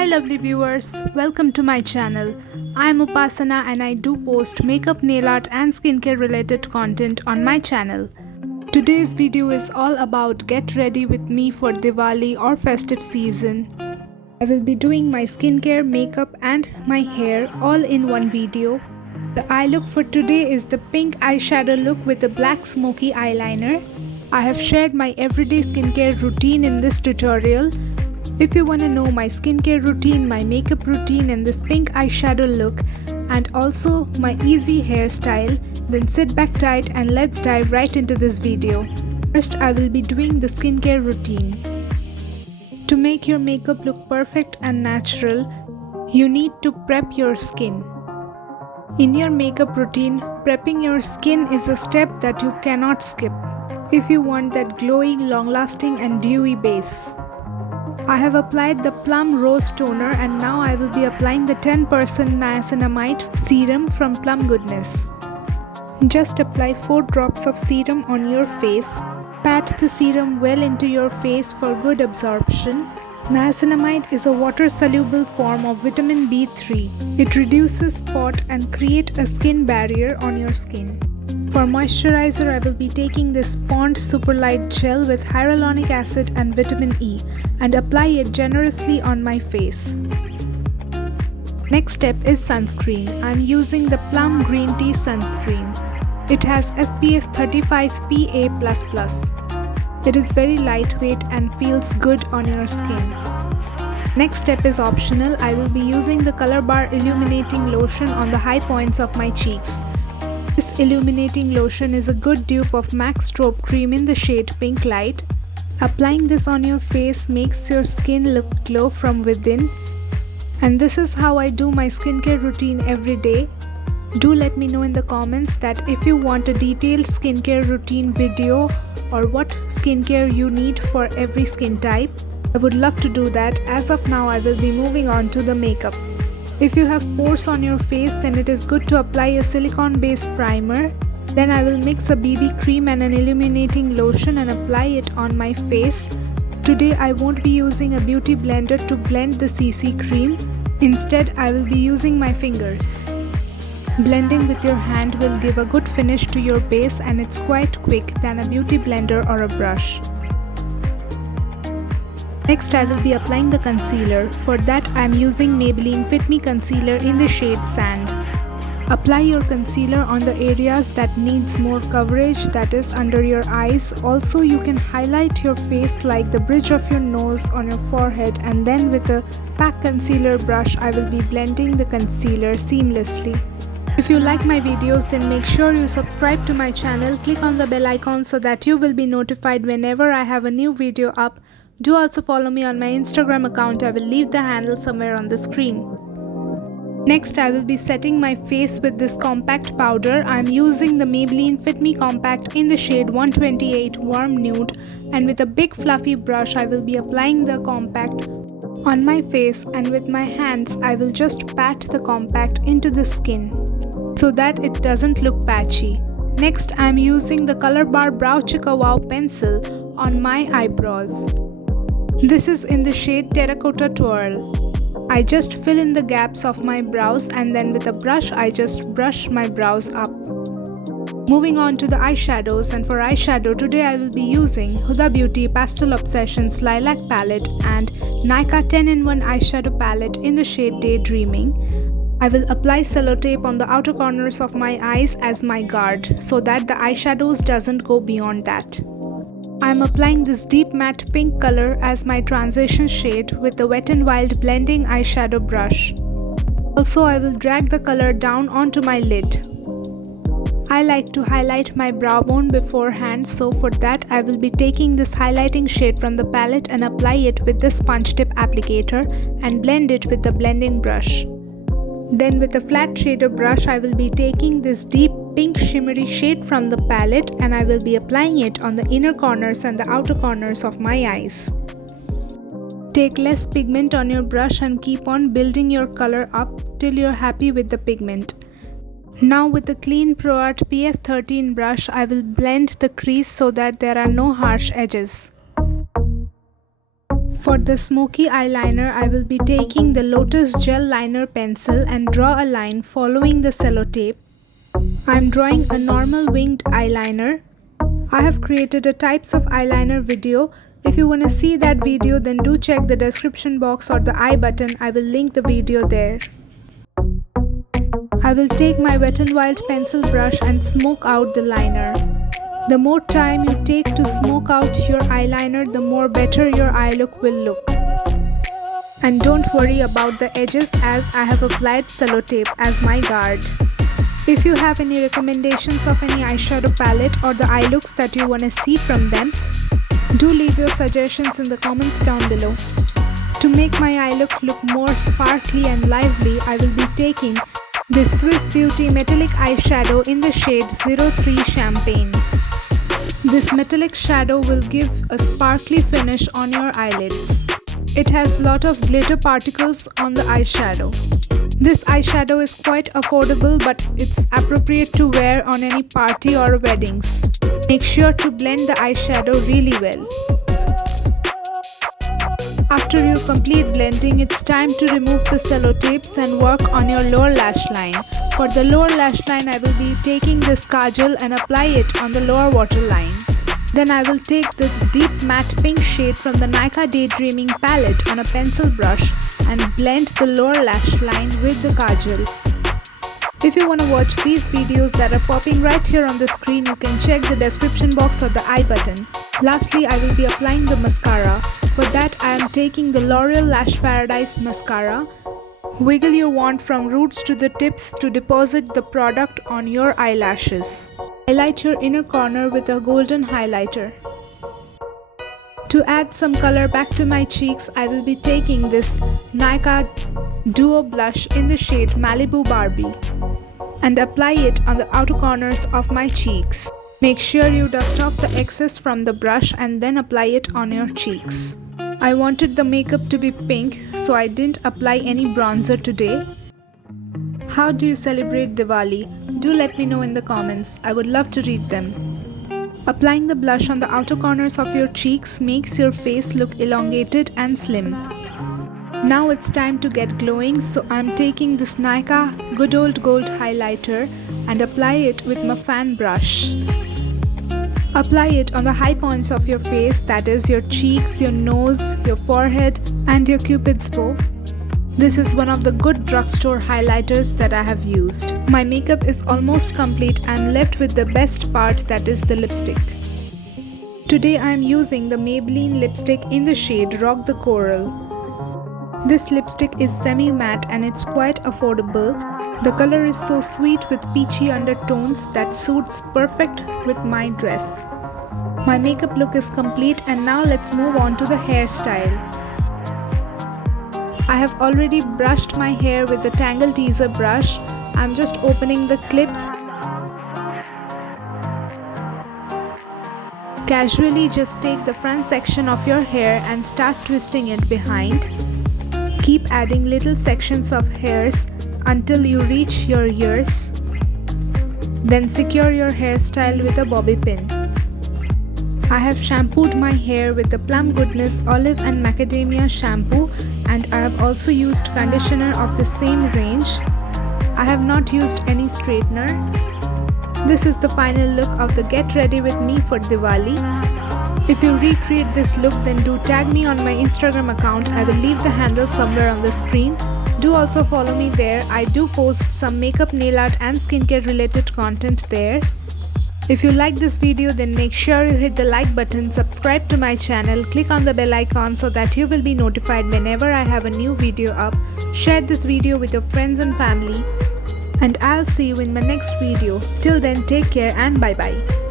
Hi lovely viewers, welcome to my channel. I am Upasana and I do post makeup, nail art and skincare related content on my channel. Today's video is all about get ready with me for Diwali or festive season. I will be doing my skincare, makeup and my hair all in one video. The eye look for today is the pink eyeshadow look with a black smoky eyeliner. I have shared my everyday skincare routine in this tutorial. If you want to know my skincare routine, my makeup routine and this pink eyeshadow look and also my easy hairstyle, then sit back tight and let's dive right into this video. First I will be doing the skincare routine. To make your makeup look perfect and natural, you need to prep your skin. In your makeup routine, prepping your skin is a step that you cannot skip if you want that glowing, long-lasting and dewy base. I have applied the Plum Rose Toner and now I will be applying the 10% Niacinamide Serum from Plum Goodness. Just apply 4 drops of serum on your face. Pat the serum well into your face for good absorption. Niacinamide is a water-soluble form of vitamin B3. It reduces spot and creates a skin barrier on your skin. For moisturizer, I will be taking this Pond Super Light Gel with hyaluronic acid and vitamin E and apply it generously on my face. Next step is sunscreen. I am using the Plum Green Tea Sunscreen. It has SPF 35 PA++. It is very lightweight and feels good on your skin. Next step is optional. I will be using the Color Bar Illuminating Lotion on the high points of my cheeks. This illuminating lotion is a good dupe of MAC Strobe Cream in the shade Pink Light. Applying this on your face makes your skin look glow from within. And this is how I do my skincare routine every day. Do let me know in the comments that if you want a detailed skincare routine video or what skincare you need for every skin type. I would love to do that. As of now, I will be moving on to the makeup. If you have pores on your face, then it is good to apply a silicone based primer. Then I will mix a BB cream and an illuminating lotion and apply it on my face. Today I won't be using a beauty blender to blend the CC cream. Instead, I will be using my fingers. Blending with your hand will give a good finish to your base and it's quite quick than a beauty blender or a brush. Next I will be applying the concealer. For that I am using Maybelline Fit Me Concealer in the shade Sand. Apply your concealer on the areas that needs more coverage, that is under your eyes. Also you can highlight your face like the bridge of your nose on your forehead, and then with a PAC concealer brush I will be blending the concealer seamlessly. If you like my videos, then make sure you subscribe to my channel, click on the bell icon so that you will be notified whenever I have a new video up. Do also follow me on my Instagram account. I will leave the handle somewhere on the screen. Next I will be setting my face with this compact powder. I am using the Maybelline Fit Me Compact in the shade 128 Warm Nude, and with a big fluffy brush I will be applying the compact on my face, and with my hands I will just pat the compact into the skin so that it doesn't look patchy. Next I am using the Color Bar Brow Chicka Wow pencil on my eyebrows. This is in the shade Terracotta Twirl. I just fill in the gaps of my brows and then with a brush I just brush my brows up. Moving on to the eyeshadows, and for eyeshadow today I will be using Huda Beauty Pastel Obsessions Lilac Palette and Nykaa 10-in-1 eyeshadow palette in the shade Daydreaming. I will apply sellotape on the outer corners of my eyes as my guard so that the eyeshadows doesn't go beyond that. I am applying this deep matte pink color as my transition shade with the Wet n Wild blending eyeshadow brush. Also, I will drag the color down onto my lid. I like to highlight my brow bone beforehand, so for that I will be taking this highlighting shade from the palette and apply it with the sponge tip applicator and blend it with the blending brush. Then with a flat shader brush I will be taking this deep pink shimmery shade from the palette and I will be applying it on the inner corners and the outer corners of my eyes. Take less pigment on your brush and keep on building your color up till you're happy with the pigment. Now with the Clean Pro Art PF13 brush I will blend the crease so that there are no harsh edges. For the smoky eyeliner, I will be taking the Lotus Gel Liner pencil and draw a line following the sellotape. I am drawing a normal winged eyeliner. I have created a types of eyeliner video. If you want to see that video, then do check the description box or the I button. I will link the video there. I will take my Wet n Wild pencil brush and smoke out the liner. The more time you take to smoke out your eyeliner, the more better your eye look will look. And don't worry about the edges, as I have applied sellotape as my guard. If you have any recommendations of any eyeshadow palette or the eye looks that you want to see from them, do leave your suggestions in the comments down below. To make my eye look more sparkly and lively, I will be taking this Swiss Beauty metallic eyeshadow in the shade 03 Champagne. This metallic shadow will give a sparkly finish on your eyelids. It has lot of glitter particles on the eyeshadow. This eyeshadow is quite affordable, but it's appropriate to wear on any party or weddings. Make sure to blend the eyeshadow really well. After you complete blending, it's time to remove the sellotapes and work on your lower lash line. For the lower lash line, I will be taking this kajal and apply it on the lower waterline. Then I will take this deep matte pink shade from the Nykaa Daydreaming palette on a pencil brush and blend the lower lash line with the kajal. If you want to watch these videos that are popping right here on the screen, you can check the description box or the I button. Lastly, I will be applying the mascara. For that, I am taking the L'Oreal Lash Paradise mascara. Wiggle your wand from roots to the tips to deposit the product on your eyelashes. Highlight your inner corner with a golden highlighter. To add some color back to my cheeks, I will be taking this Nykaa Duo Blush in the shade Malibu Barbie and apply it on the outer corners of my cheeks. Make sure you dust off the excess from the brush and then apply it on your cheeks. I wanted the makeup to be pink, so I didn't apply any bronzer today. How do you celebrate Diwali? Do let me know in the comments. I would love to read them. Applying the blush on the outer corners of your cheeks makes your face look elongated and slim. Now it's time to get glowing, so I'm taking this Nykaa Good Old Gold highlighter and apply it with my fan brush. Apply it on the high points of your face, that is your cheeks, your nose, your forehead and your cupid's bow. This is one of the good drugstore highlighters that I have used. My makeup is almost complete. I'm left with the best part, that is the lipstick. Today I am using the Maybelline lipstick in the shade Rock the Coral. This lipstick is semi-matte and it's quite affordable. The color is so sweet with peachy undertones that suits perfect with my dress. My makeup look is complete, and now let's move on to the hairstyle. I have already brushed my hair with the Tangle Teezer brush. I'm just opening the clips. Casually just take the front section of your hair and start twisting it behind. Keep adding little sections of hairs until you reach your ears. Then secure your hairstyle with a bobby pin. I have shampooed my hair with the Plum Goodness Olive and Macadamia shampoo, and I have also used conditioner of the same range. I have not used any straightener. This is the final look of the Get Ready With Me for Diwali. If you recreate this look, then do tag me on my Instagram account. I will leave the handle somewhere on the screen. Do also follow me there. I do post some makeup, nail art and skincare related content there. If you like this video, then make sure you hit the like button, subscribe to my channel, click on the bell icon so that you will be notified whenever I have a new video up. Share this video with your friends and family. And I'll see you in my next video. Till then, take care and bye bye.